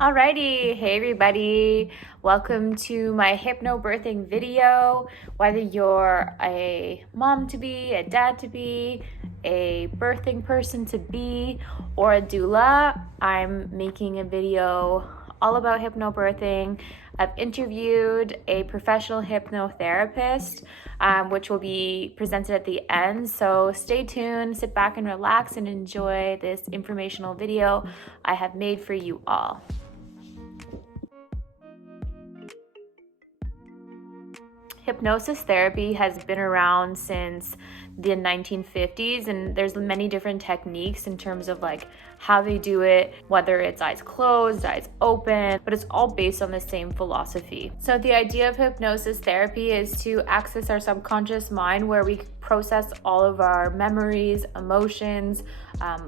Alrighty, hey everybody, welcome to my hypnobirthing video. Whether you're a mom to be, a dad to be, a birthing person to be, or a doula, I'm making a video all about hypnobirthing. I've interviewed a professional hypnotherapist, which will be presented at the end. So stay tuned, sit back and relax and enjoy this informational video I have made for you all. Hypnosis therapy has been around since the 1950s, and there's many different techniques in terms of like how they do it, whether it's eyes closed, eyes open, but it's all based on the same philosophy. So the idea of hypnosis therapy is to access our subconscious mind, where we process all of our memories, emotions,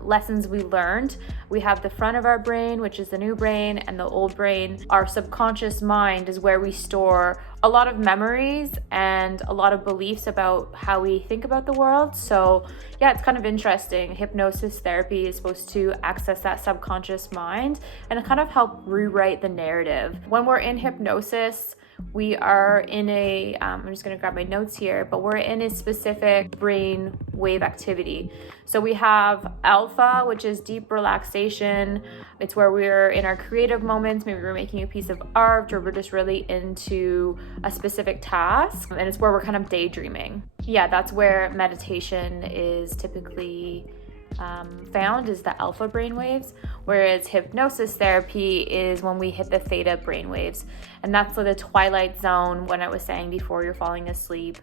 lessons we learned. We have the front of our brain, which is the new brain, and the old brain. Our subconscious mind is where we store a lot of memories and a lot of beliefs about how we think about the world. So yeah, it's kind of interesting. Hypnosis therapy is supposed to access that subconscious mind and kind of help rewrite the narrative. When we're in hypnosis, we are in a, I'm just gonna grab my notes here, but we're in a specific brain wave activity. So we have alpha, which is deep relaxation. It's where we're in our creative moments. Maybe we're making a piece of art, or we're just really into a specific task. And it's where we're kind of daydreaming. Yeah, that's where meditation is typically found, is the alpha brainwaves, whereas hypnosis therapy is when we hit the theta brainwaves, and that's the twilight zone, when I was saying before, you're falling asleep,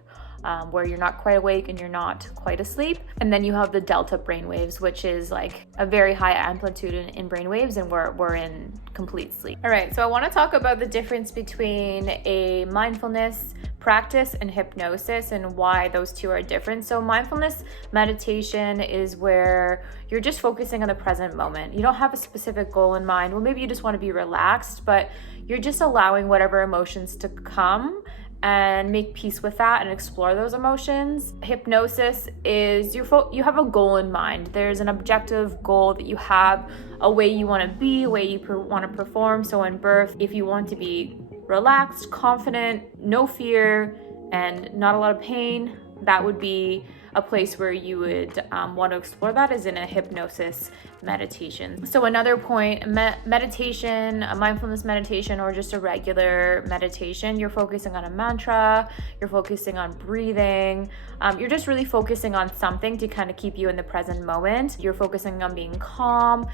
where you're not quite awake and you're not quite asleep. And then you have the delta brainwaves, which is like a very high amplitude in brainwaves, and we're in complete sleep. All right, so I want to talk about the difference between a mindfulness practice and hypnosis and why those two are different. So mindfulness meditation is where you're just focusing on the present moment. You don't have a specific goal in mind. Well, maybe you just want to be relaxed, but you're just allowing whatever emotions to come and make peace with that and explore those emotions. Hypnosis is you have a goal in mind. There's an objective goal that you have, a way you want to be, a way you want to perform. So in birth, if you want to be relaxed, confident, no fear, and not a lot of pain, that would be a place where you would want to explore that, is in a hypnosis meditation. So another point, meditation, a mindfulness meditation, or just a regular meditation, you're focusing on a mantra, you're focusing on breathing, you're just really focusing on something to kind of keep you in the present moment. You're focusing on being calm.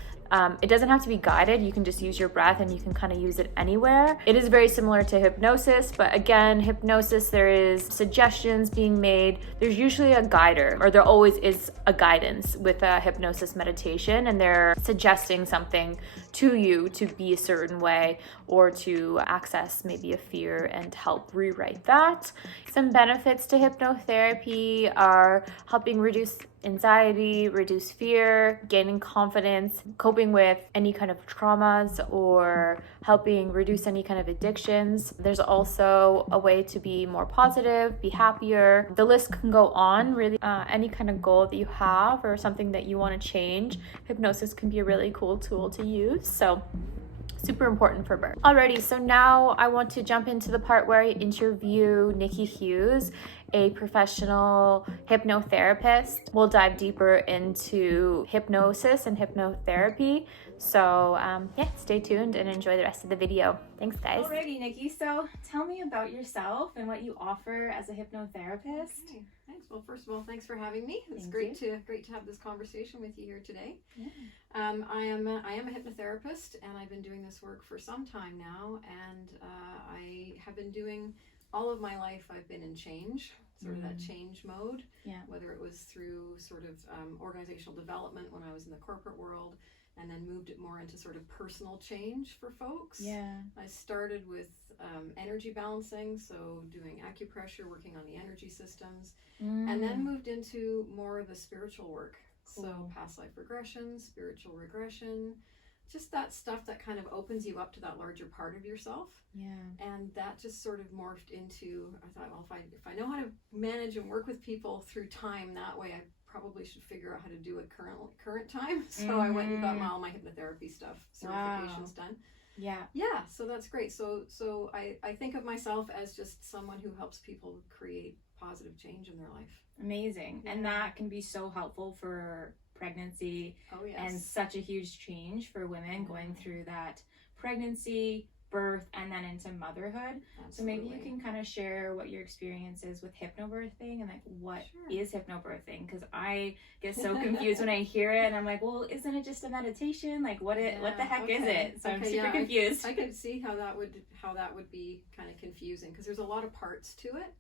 It doesn't have to be guided. You can just use your breath, and you can kind of use it anywhere. It is very similar to hypnosis, but again, hypnosis, there is suggestions being made. There's usually a guider, or there always is a guidance with a hypnosis meditation, and they're suggesting something to you to be a certain way, or to access maybe a fear and help rewrite that. Some benefits to hypnotherapy are helping reduce anxiety, reduce fear, gaining confidence, coping with any kind of traumas, or helping reduce any kind of addictions. There's also a way to be more positive, be happier. The list can go on, really. Any kind of goal that you have or something that you want to change, hypnosis can be a really cool tool to use. So super important for birth. Alrighty, so now I want to jump into the part where I interview Nikki Hughes, a professional hypnotherapist. We'll dive deeper into hypnosis and hypnotherapy. So yeah, stay tuned and enjoy the rest of the video. Thanks, guys. Alrighty, Nikki, so tell me about yourself and what you offer as a hypnotherapist. Okay. Thanks. Well, first of all, thanks for having me. It's great to have this conversation with you here today. Yeah. I am a hypnotherapist, and I've been doing this work for some time now, and I have been doing all of my life. I've been in change, sort of that change mode. Yeah. Whether it was through sort of organizational development when I was in the corporate world, and then moved it more into sort of personal change for folks. Yeah. I started with energy balancing, so doing acupressure, working on the energy systems, and then moved into more of the spiritual work. Cool. So past life regression, spiritual regression, just that stuff that kind of opens you up to that larger part of yourself. Yeah. And that just sort of morphed into, I thought, well, if I know how to manage and work with people through time that way, I probably should figure out how to do it current time. So I went and got all my hypnotherapy stuff, certifications done. Yeah, so that's great. So I think of myself as just someone who helps people create positive change in their life. Amazing. And that can be so helpful for pregnancy. Oh, yes. And such a huge change for women going through that pregnancy, birth, and then into motherhood. Absolutely. So maybe you can kind of share what your experience is with hypnobirthing and like what is hypnobirthing, because I get so confused when I hear it and I'm like, well, isn't it just a meditation? Like what the heck is it? So I'm super confused. I could see how that would be kind of confusing, because there's a lot of parts to it.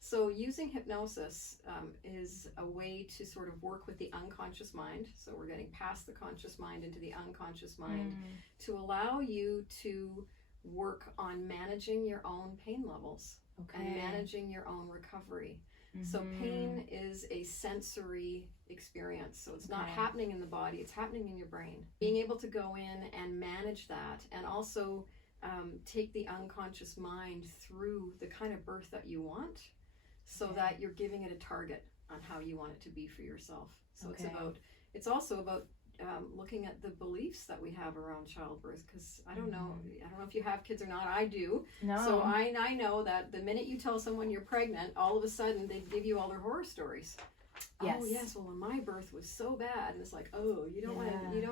So using hypnosis is a way to sort of work with the unconscious mind. So we're getting past the conscious mind into the unconscious mind to allow you to work on managing your own pain levels and managing your own recovery. So pain is a sensory experience. So it's not happening in the body, it's happening in your brain. Being able to go in and manage that, and also take the unconscious mind through the kind of birth that you want, so that you're giving it a target on how you want it to be for yourself. So it's also about looking at the beliefs that we have around childbirth, because I don't know if you have kids or not. I do. No. So I know that the minute you tell someone you're pregnant, all of a sudden they give you all their horror stories. Yes. Oh yes, well, my birth was so bad, and it's like, oh, you don't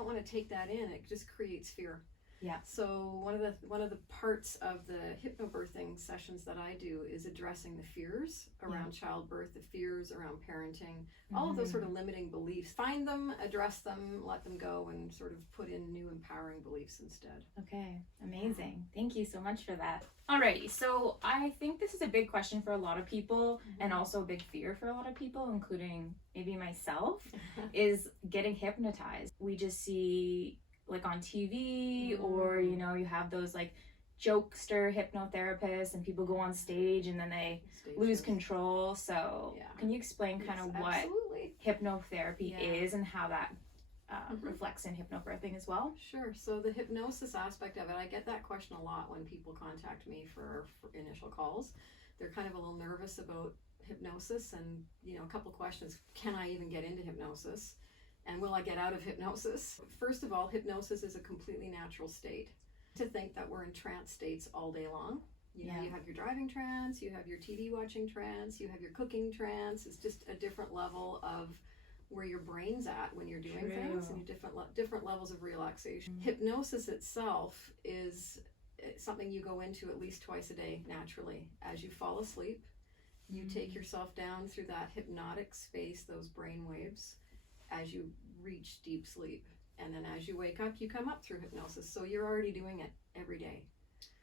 want to take that in. It just creates fear. Yeah. So one of the parts of the hypnobirthing sessions that I do is addressing the fears around childbirth, the fears around parenting, all of those sort of limiting beliefs. Find them, address them, let them go, and sort of put in new empowering beliefs instead. Okay, amazing. Thank you so much for that. Alrighty, so I think this is a big question for a lot of people, and also a big fear for a lot of people, including maybe myself, is getting hypnotized. We just see like on TV, or you know, you have those like jokester hypnotherapists and people go on stage and then they lose control. So can you explain kind of what hypnotherapy is and how that reflects in hypnobirthing as well? Sure. So the hypnosis aspect of it, I get that question a lot when people contact me for initial calls. They're kind of a little nervous about hypnosis, and you know, a couple questions: can I even get into hypnosis? And will I get out of hypnosis? First of all, hypnosis is a completely natural state. To think that we're in trance states all day long. You know, you have your driving trance, you have your TV watching trance, you have your cooking trance. It's just a different level of where your brain's at when you're doing things, and different levels of relaxation. Hypnosis itself is something you go into at least twice a day naturally. As you fall asleep, you take yourself down through that hypnotic space, those brain waves, as you reach deep sleep. And then as you wake up, you come up through hypnosis. So you're already doing it every day.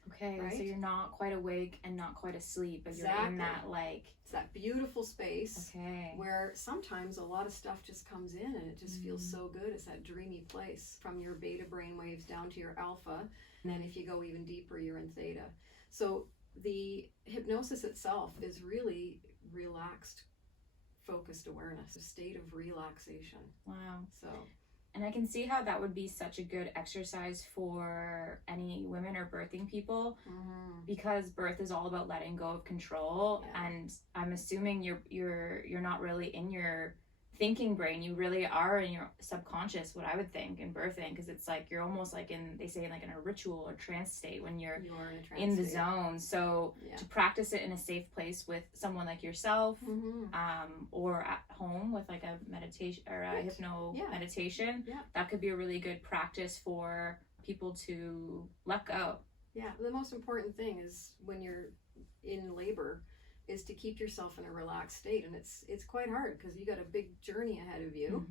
Okay, right? So you're not quite awake and not quite asleep, but you're in that like... It's that beautiful space where sometimes a lot of stuff just comes in and it just feels so good. It's that dreamy place from your beta brain waves down to your alpha. And then if you go even deeper, you're in theta. So the hypnosis itself is really relaxed, focused awareness, a state of relaxation. Wow. So, and I can see how that would be such a good exercise for any women or birthing people, because birth is all about letting go of control. And I'm assuming you're not really in your thinking brain. You really are in your subconscious, what I would think, in birthing, because it's like you're almost like they say like in a ritual or trance state when you're in the zone. So to practice it in a safe place with someone like yourself, or at home with like a meditation or a hypno meditation, that could be a really good practice for people to let go. Yeah, the most important thing is when you're in labor is to keep yourself in a relaxed state, and it's quite hard because you got a big journey ahead of you,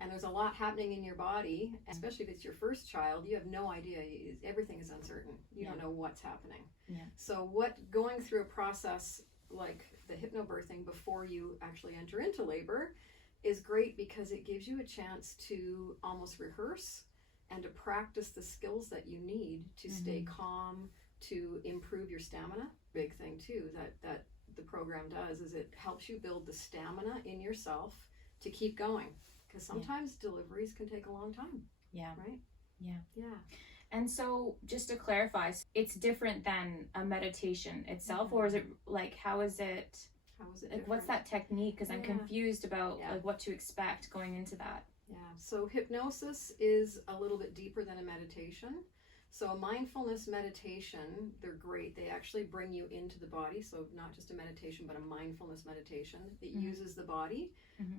and there's a lot happening in your body, especially if it's your first child. You have no idea. Everything is uncertain. You don't know what's happening. So going through a process like the hypnobirthing before you actually enter into labor is great, because it gives you a chance to almost rehearse and to practice the skills that you need to stay calm, to improve your stamina. Big thing too that the program does is it helps you build the stamina in yourself to keep going, because sometimes deliveries can take a long time. Right? Yeah. And so just to clarify, it's different than a meditation itself, or is it like, how is it like, what's that technique? Because I'm confused about like what to expect going into that. So hypnosis is a little bit deeper than a meditation. So a mindfulness meditation, they're great. They actually bring you into the body. So not just a meditation, but a mindfulness meditation that uses the body,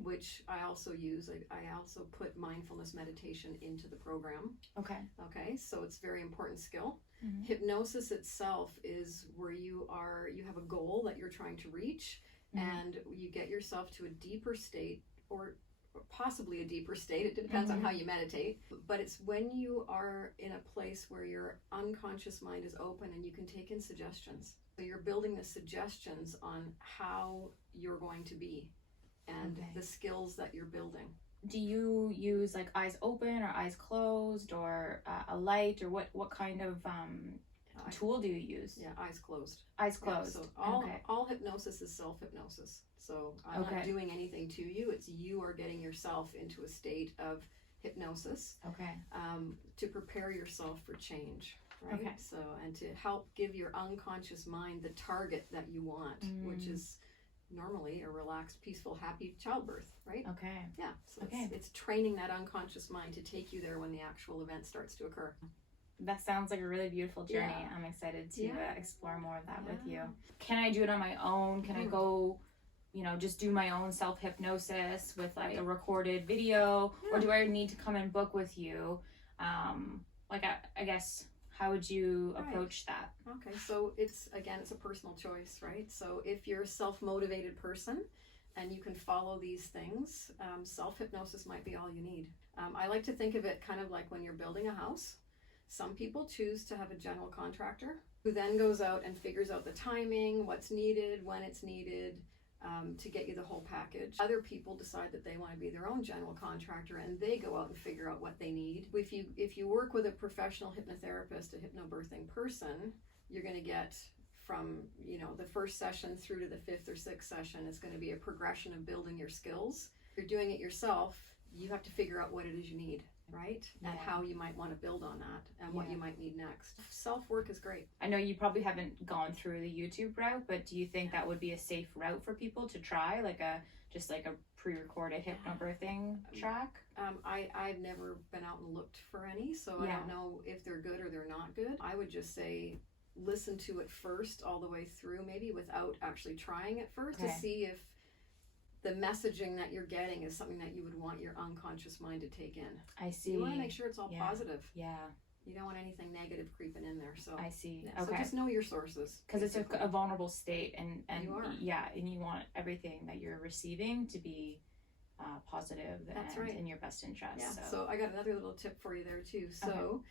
which I also use. I also put mindfulness meditation into the program. Okay. Okay, so it's a very important skill. Hypnosis itself is where you have a goal that you're trying to reach, and you get yourself to a deeper state, or possibly a deeper state. It depends on how you meditate, but it's when you are in a place where your unconscious mind is open and you can take in suggestions. So you're building the suggestions on how you're going to be and the skills that you're building. Do you use like eyes open or eyes closed, or a light, or what kind of tool do you use? Yeah, eyes closed. Eyes closed. Yeah, so all hypnosis is self-hypnosis. So I'm not doing anything to you. It's you are getting yourself into a state of hypnosis. To prepare yourself for change, right? So, and to help give your unconscious mind the target that you want, which is normally a relaxed, peaceful, happy childbirth, right? Yeah. So it's training that unconscious mind to take you there when the actual event starts to occur. That sounds like a really beautiful journey. I'm excited to explore more of that with you. Can I do it on my own? Can I go, just do my own self-hypnosis with like a recorded video? Or do I need to come and book with you? I guess, how would you approach that? Okay, so it's a personal choice, right? So if you're a self-motivated person and you can follow these things, self-hypnosis might be all you need. I like to think of it kind of like when you're building a house. Some people choose to have a general contractor who then goes out and figures out the timing, what's needed, when it's needed, to get you the whole package. Other people decide that they want to be their own general contractor and they go out and figure out what they need. If you work with a professional hypnotherapist, a hypnobirthing person, you're going to get from the first session through to the fifth or sixth session. It's going to be a progression of building your skills. If you're doing it yourself, you have to figure out what it is you need, right? And how you might want to build on that and what you might need next. Self-work is great. I know you probably haven't gone through the YouTube route, but do you think that would be a safe route for people to try, like a pre-recorded hypnobirthing track? I've never been out and looked for any, so I don't know if they're good or they're not good. I would just say listen to it first all the way through, maybe without actually trying it first, to see if the messaging that you're getting is something that you would want your unconscious mind to take in. I see. You want to make sure it's all positive. Yeah. You don't want anything negative creeping in there. So I see. So just know your sources. Because it's a vulnerable state, and you are. And you want everything that you're receiving to be positive and in your best interest. Yeah. So I got another little tip for you there too. So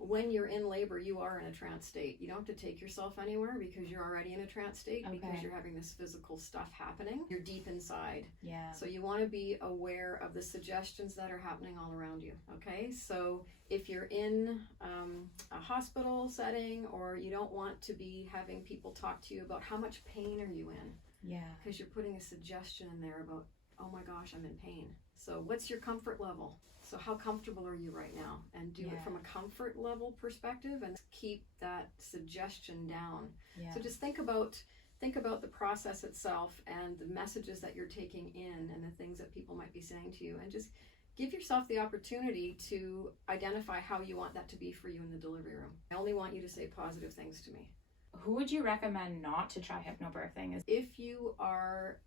when you're in labor, you are in a trance state. You don't have to take yourself anywhere because you're already in a trance state because you're having this physical stuff happening. You're deep inside. Yeah. So you want to be aware of the suggestions that are happening all around you. Okay. So if you're in a hospital setting, or you don't want to be having people talk to you about how much pain are you in. Yeah. Because you're putting a suggestion in there about, oh my gosh, I'm in pain. So what's your comfort level? So how comfortable are you right now? And do it from a comfort level perspective and keep that suggestion down. Yeah. So just think about the process itself and the messages that you're taking in and the things that people might be saying to you, and just give yourself the opportunity to identify how you want that to be for you in the delivery room. I only want you to say positive things to me. Who would you recommend not to try hypnobirthing? If you are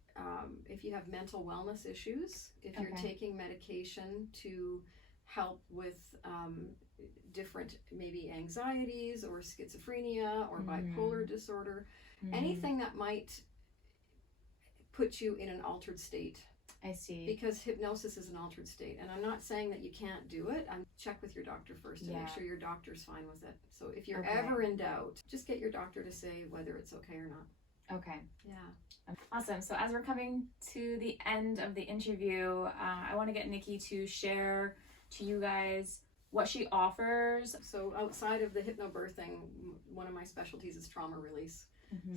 if you have mental wellness issues, if you're taking medication to help with different maybe anxieties or schizophrenia or bipolar disorder, anything that might put you in an altered state. I see. Because hypnosis is an altered state. And I'm not saying that you can't do it. Check with your doctor first to make sure your doctor's fine with it. So if you're ever in doubt, just get your doctor to say whether it's okay or not. Okay. Yeah. Awesome. So as we're coming to the end of the interview, I want to get Nikki to share to you guys what she offers. So outside of the hypnobirthing, one of my specialties is trauma release.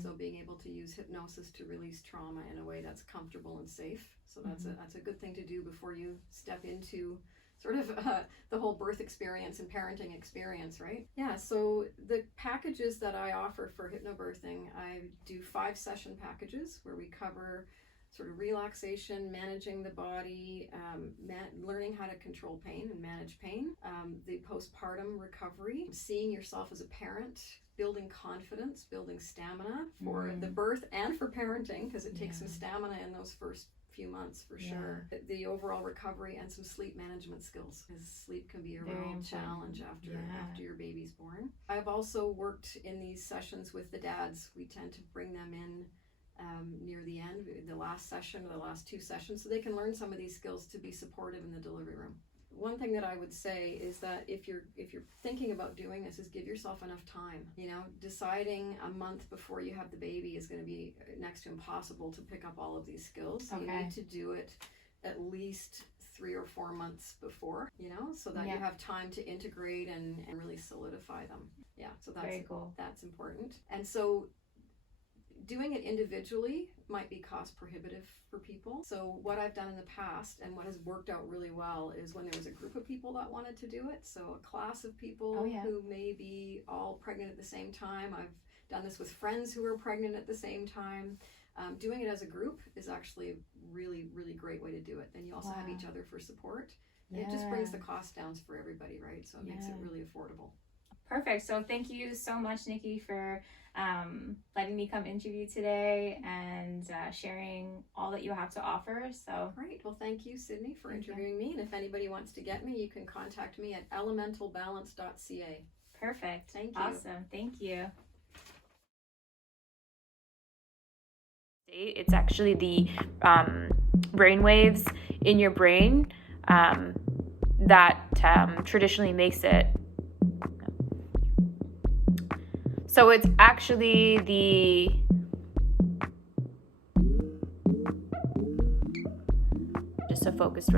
So being able to use hypnosis to release trauma in a way that's comfortable and safe. So that's a good thing to do before you step into sort of the whole birth experience and parenting experience, right? Yeah, so the packages that I offer for hypnobirthing, I do 5-session packages where we cover sort of relaxation, managing the body, learning how to control pain and manage pain, the postpartum recovery, seeing yourself as a parent, building confidence, building stamina for the birth and for parenting, because it takes some stamina in those first few months for sure. The overall recovery and some sleep management skills, because sleep can be a real challenge after your baby's born. I've also worked in these sessions with the dads. We tend to bring them in near the end, the last session or the last 2 sessions, so they can learn some of these skills to be supportive in the delivery room. One thing that I would say is that if you're thinking about doing this, is give yourself enough time. You know, deciding a month before you have the baby is going to be next to impossible to pick up all of these skills. So you need to do it at least 3 or 4 months before, you know, so that you have time to integrate and really solidify them. Yeah, so that's very cool. That's important. And so doing it individually might be cost prohibitive for people. So what I've done in the past and what has worked out really well is when there was a group of people that wanted to do it. So a class of people who may be all pregnant at the same time. I've done this with friends who are pregnant at the same time. Doing it as a group is actually a really, really great way to do it. Then you also have each other for support. And it just brings the cost down for everybody, right? So it makes it really affordable. Perfect. So thank you so much, Nikki, for letting me come interview today and sharing all that you have to offer. So great. Well, thank you, Sydney, for interviewing me. And if anybody wants to get me, you can contact me at elementalbalance.ca. Perfect. Thank you. Awesome. Thank you. It's actually the brain waves in your brain that traditionally makes it. So it's actually the just a focused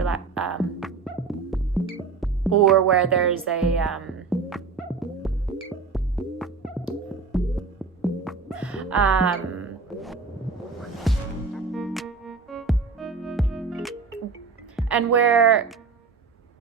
or where there's a and where